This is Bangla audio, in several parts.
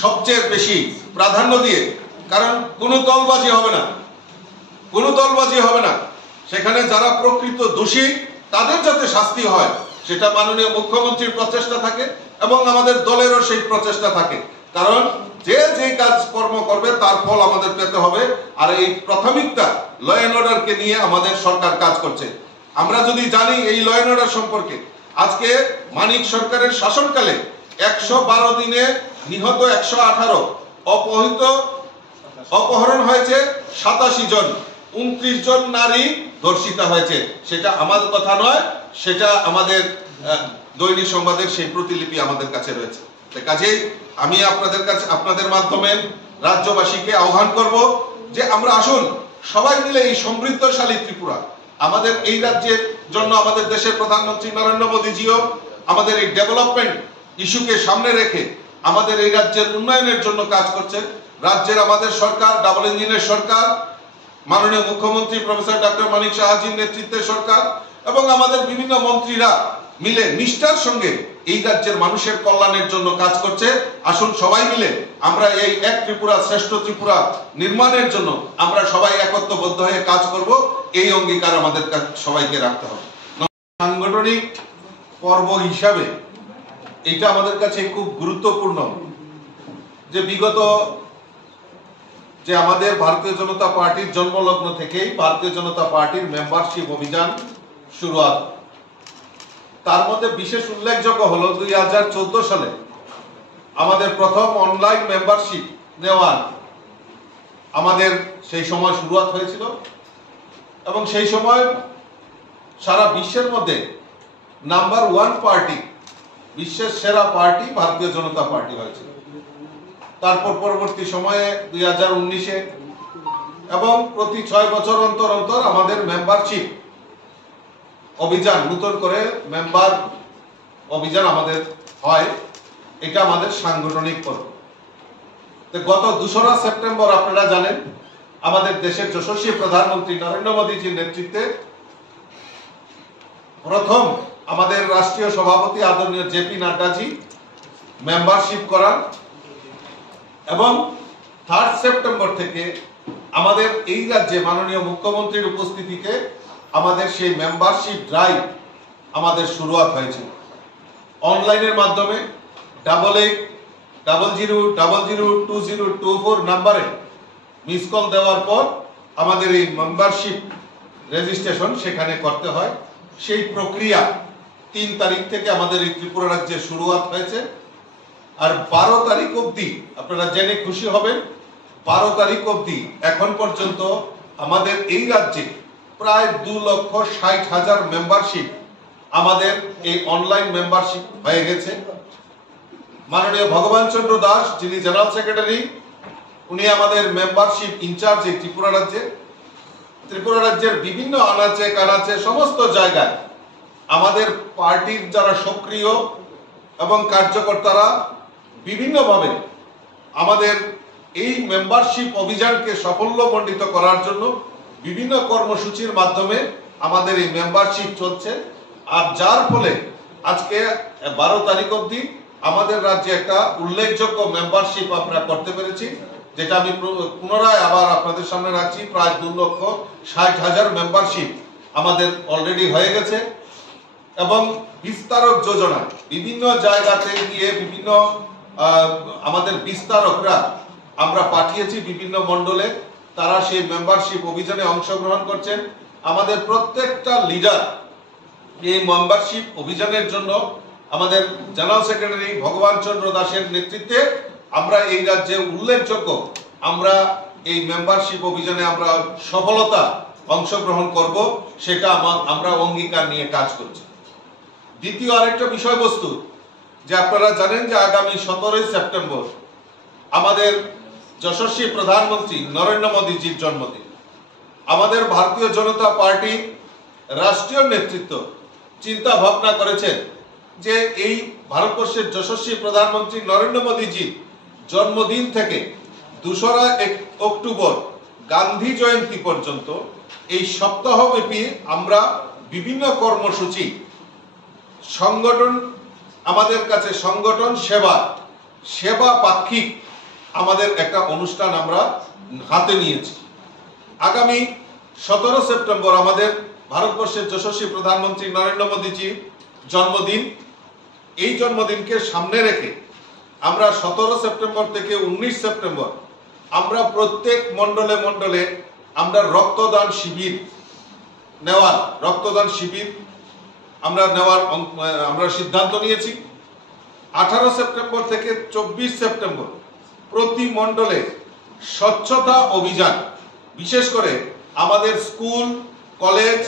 সবচেয়ে বেশি প্রাধান্য দিয়ে, কারণ কোনো দলবাজি হবে না, কোনো দলবাজি হবে না। সেখানে যারা প্রকৃত দোষী তাদের যাতে শাস্তি হয় সেটা মাননীয় মুখ্যমন্ত্রীর প্রচেষ্টা থাকে এবং আমাদের দলেরও সেই প্রচেষ্টা থাকে। কারণ যে যে কাজ কর্ম করবে তার ফল আমাদের পেতে হবে। আর এই প্রাথমিকটা ল অ্যান্ড অর্ডারকে নিয়ে আমাদের সরকার কাজ করছে। আমরা যদি জানি এই ল অ্যান্ড অর্ডার সম্পর্কে, আজকে মানিক সরকারের শাসনকালে 112 দিনে নিহত 118, অপহরণ হয়েছে 87 জন, 29 জন নারী ধর্ষিতা হয়েছে। সেটা আমার কথা নয়, সেটা আমাদের দৈনিক সংবাদের সেই প্রতিলিপি আমাদের কাছে রয়েছে। কাজেই আমি আপনাদের মাধ্যমে রাজ্যবাসীকে আহ্বান করব যে আমরা আসুন সবাই মিলে এই সমৃদ্ধশালী ত্রিপুরা, আমাদের এই রাজ্যের জন্য আমাদের দেশের প্রধানমন্ত্রী নরেন্দ্র মোদীজিও আমাদের এই ডেভেলপমেন্ট ইস্যুকে সামনে রেখে আমাদের এই রাজ্যের উন্নয়নের জন্য কাজ করছে। রাজ্যের আমাদের সরকার ডাবল ইঞ্জিনের সরকার, মাননীয় মুখ্যমন্ত্রী প্রফেসর ডক্টর মানিক সাহাজির নেতৃত্বে সরকার এবং আমাদের বিভিন্ন মন্ত্রীরা মিলে নিষ্ঠার সঙ্গে এই রাজ্যের মানুষের কল্যাণের জন্য কাজ করছে। আসুন সবাই মিলে আমরা এই এক ত্রিপুরা শ্রেষ্ঠ ত্রিপুরা নির্মাণের জন্য আমরা সবাই একত্রবদ্ধ হয়ে কাজ করব। এই অঙ্গীকার আমাদের সবাইকে রাখতে হবে। সাংগঠনিক পর্ব হিসাবে এটা আমাদের কাছে খুব গুরুত্বপূর্ণ যে বিগত যে আমাদের ভারতীয় জনতা পার্টির জন্মলগ্ন থেকেই ভারতীয় জনতা পার্টির মেম্বারশিপ অভিযান শুরু হয়। তার মধ্যে বিশেষ উল্লেখযোগ্য হলো 2014 সালে আমাদের প্রথম অনলাইন মেম্বারশিপ নেওয়ার আমাদের সেই সময় শুরুয়াত হয়েছিল এবং সেই সময় সারা বিশ্বের মধ্যে নাম্বার 1 পার্টি, বিশ্বের সেরা পার্টি ভারতীয় জনতা পার্টি হয়েছিল। তারপর পরবর্তী সময়ে 2019-এ এবং প্রতি 6 বছর অন্তর অন্তর আমাদের মেম্বারশিপ অভিযান, নতুন করে মেম্বার অভিযান আমাদের হয়। এটা আমাদের সাংগঠনিক পর্ব। গত 2রা সেপ্টেম্বর আপনারা জানেন আমাদের দেশের যশস্বী প্রধানমন্ত্রী নরেন্দ্র মোদীজির নেতৃত্বে প্রথম আমাদের রাষ্ট্রীয় সভাপতি আদরণীয় জেপি নাড্ডাজি মেম্বারশিপ করান এবং 3 সেপ্টেম্বর থেকে আমাদের এই রাজ্যে মাননীয় মুখ্যমন্ত্রীর উপস্থিতিতে আমাদের সেই মেম্বারশিপ ড্রাইভ আমাদের শুরুয়াত হয়েছিল। অনলাইনের মাধ্যমে 8800002024 নম্বরে মিস কল দেওয়ার পর আমাদের এই মেম্বারশিপ রেজিস্ট্রেশন সেখানে করতে হয়। সেই প্রক্রিয়া 3 তারিখ থেকে আমাদের এই ত্রিপুরা রাজ্যে শুরুয়াত হয়েছে। আর 12 তারিখ অবধি আপনারা জেনে খুশি হবেন, 12 তারিখ অবধি এখন পর্যন্ত আমাদের এই রাজ্যে প্রায় 2,60,000 মেম্বারশিপ আমাদের এই অনলাইন মেম্বারশিপ হয়ে গেছে। মাননীয় ভগবান চন্দ্র দাস যিনি জেনারেল সেক্রেটারি, উনি আমাদের মেম্বারশিপ ইনচার্জ এই ত্রিপুরা রাজ্যে। ত্রিপুরা রাজ্যের বিভিন্ন আনাচে কানাচে সমস্ত জায়গায় আমাদের পার্টির যারা সক্রিয় এবং কার্যকর্তারা বিভিন্নভাবে আমাদের এই মেম্বারশিপ অভিযানকে সাফল্যমণ্ডিত করার জন্য বিভিন্ন কর্মসূচির মাধ্যমে আমাদের এই মেম্বারশিপ চলছে। আর যার ফলে আজকে 12 তারিখ অবধি আমাদের রাজ্যে একটা উল্লেখযোগ্য মেম্বারশিপ আমরা করতে পেরেছি, যেটা আমি পুনরায় আবার আপনাদের সামনে রাখছি। প্রায় 2,60,000 মেম্বারশিপ আমাদের অলরেডি হয়ে গেছে এবং বিস্তারক যোজনা বিভিন্ন জায়গাতে গিয়ে বিভিন্ন আমাদের বিস্তারকরা আমরা পাঠিয়েছি বিভিন্ন মণ্ডলে, তারা সেই মেম্বারশিপ অভিযানে অংশগ্রহণ করছেন। আমাদের প্রত্যেকটা লিডার এই মেম্বারশিপ অভিযানের জন্য আমাদের জেনারেল সেক্রেটারি ভগবান চন্দ্র দাসের নেতৃত্বে আমরা এই রাজ্যে উল্লেখযোগ্য আমরা এই মেম্বারশিপ অভিযানে আমরা সফলতা অংশগ্রহণ করব, সেটা আমরা অঙ্গীকার নিয়ে কাজ করছি। দ্বিতীয় আরেকটা বিষয়বস্তু যে আপনারা জানেন যে আগামী 17 সেপ্টেম্বর আমাদের যশস্বী প্রধানমন্ত্রী নরেন্দ্র মোদীজির জন্মদিন। আমাদের ভারতীয় জনতা পার্টি রাষ্ট্রীয় নেতৃত্ব চিন্তা ভাবনা করেছেন যে এই ভারতবর্ষের যশস্বী প্রধানমন্ত্রী নরেন্দ্র মোদীজির জন্মদিন থেকে 2রা অক্টোবর গান্ধী জয়ন্তী পর্যন্ত এই সপ্তাহব্যাপী আমরা বিভিন্ন কর্মসূচি সংগঠন আমাদের কাছে সংগঠন সেবা পাক্ষিক আমাদের একটা অনুষ্ঠান আমরা হাতে নিয়েছি। আগামী 17 সেপ্টেম্বর আমাদের ভারতবর্ষের যশস্বী প্রধানমন্ত্রী নরেন্দ্র মোদীজির জন্মদিন। এই জন্মদিনকে সামনে রেখে আমরা 17 সেপ্টেম্বর থেকে 19 সেপ্টেম্বর আমরা প্রত্যেক মণ্ডলে মণ্ডলে আমরা রক্তদান শিবির আমরা সিদ্ধান্ত নিয়েছি। 18 সেপ্টেম্বর থেকে 24 সেপ্টেম্বর প্রতি মণ্ডলে স্বচ্ছতা অভিযান, বিশেষ করে আমাদের স্কুল, কলেজ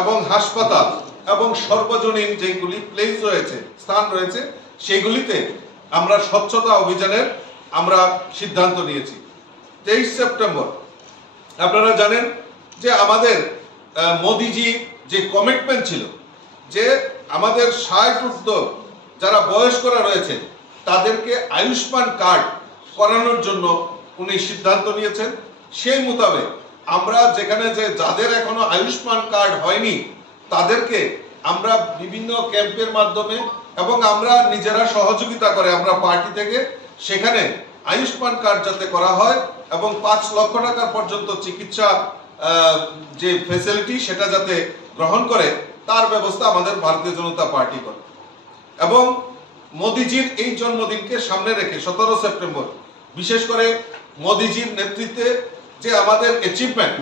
এবং হাসপাতাল এবং সর্বজনীন যেগুলি স্থান রয়েছে সেগুলিতে আমরা স্বচ্ছতা অভিযানের আমরা সিদ্ধান্ত নিয়েছি। 23 সেপ্টেম্বর আপনারা জানেন যে আমাদের মোদিজি যে কমিটমেন্ট ছিল যে আমাদের 60 ঊর্ধ্ব যারা বয়স্করা রয়েছে তাদেরকে আয়ুষ্মান কার্ড করানোর জন্য উনি সিদ্ধান্ত নিয়েছেন। সেই মোতাবেক আমরা যেখানে যাদের এখনো আয়ুষ্মান কার্ড হয়নি তাদেরকে আমরা বিভিন্ন ক্যাম্পের মাধ্যমে এবং আমরা নিজেরা সহযোগিতা করে আমরা পার্টি থেকে সেখানে আয়ুষ্মান কার্ড যাতে করা হয় এবং 5 লক্ষ টাকা পর্যন্ত চিকিৎসা যে ফ্যাসিলিটি সেটা যাতে গ্রহণ করে তার ব্যবস্থা আমাদের ভারতীয় জনতা পার্টি করে। এবং মোদিজির এই জন্মদিনকে সামনে রেখে 17 সেপ্টেম্বর বিশেষ করে মোদিজির নেতৃত্বে যে আমাদের অ্যাচিভমেন্ট,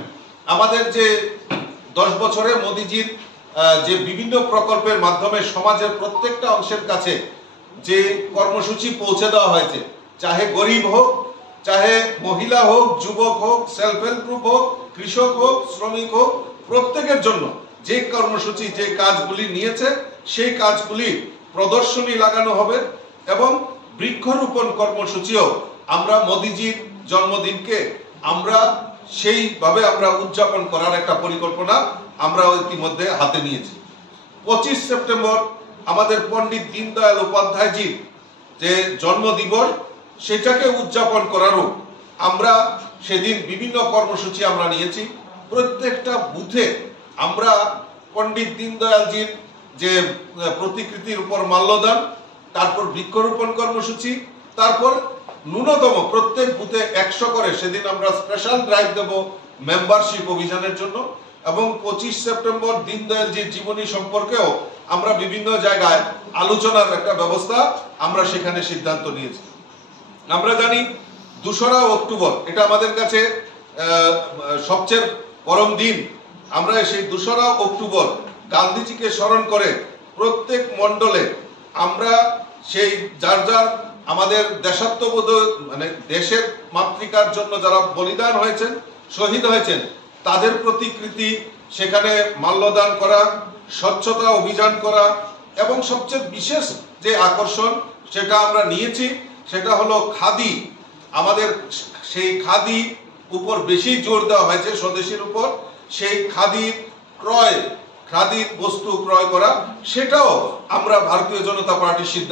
আমাদের যে 10 বছরে মোদিজির যে বিভিন্ন প্রকল্পের মাধ্যমে সমাজের প্রত্যেকটা অংশের কাছে যে কর্মসূচি পৌঁছে দেওয়া হয়েছে, চাহে গরিব হোক, চাহে মহিলা হোক, যুবক হোক, সেলফ হেল্প গ্রুপ হোক, কৃষক হোক, শ্রমিক হোক, প্রত্যেকের জন্য যে কর্মসূচি যে কাজগুলি নিয়েছে সেই কাজগুলি প্রদর্শনী লাগানো হবে এবং বৃক্ষরোপণ কর্মসূচিও আমরা মোদিজির জন্মদিনকে আমরা সেইভাবে আমরা উদযাপন করার একটা পরিকল্পনা আমরা ইতিমধ্যে হাতে নিয়েছি। 25 সেপ্টেম্বর আমাদের পণ্ডিত দীনদয়াল উপাধ্যায়জির যে জন্মদিবস সেটাকে উদযাপন করারও আমরা সেদিন বিভিন্ন কর্মসূচি আমরা নিয়েছি। প্রত্যেকটা বুথে আমরা পণ্ডিত দীনদয়ালজির যে প্রতিকৃতির উপর মাল্যদান, তারপর বৃক্ষরোপণ কর্মসূচি, তারপর ন্যূনতম প্রত্যেক বুথে 100 করে সেদিন আমরা স্পেশাল ড্রাইভ দেব মেম্বারশিপ অভিযানের জন্য। এবং 25 সেপ্টেম্বর দীনদয়ালজির জীবনী সম্পর্কেও আমরা বিভিন্ন জায়গায় আলোচনার একটা ব্যবস্থা আমরা সেখানে সিদ্ধান্ত নিয়েছি। আমরা জানি 2রা অক্টোবর এটা আমাদের কাছে সবচেয়ে পরম দিন। আমরা সেই 2রা অক্টোবর গান্ধীজিকে স্মরণ করে প্রত্যেক মণ্ডলে আমরা সেই যার যার আমাদের দেশাত্মবোধ মানে দেশের মাতৃকার জন্য যারা বলিদান হয়েছেন, শহীদ হয়েছেন তাদের প্রতিকৃতি সেখানে মাল্যদান করা, স্বচ্ছতা অভিযান করা এবং সবচেয়ে বিশেষ যে আকর্ষণ সেটা আমরা নিয়েছি সেটা হলো খাদি। আমাদের সেই খাদি উপর বেশি জোর দেওয়া হয়েছে স্বদেশীর উপর। সেই খাদির বস্তু ক্রয় করা সেটাও আমরা ভারতীয় জনতা পার্টির সিদ্ধান্ত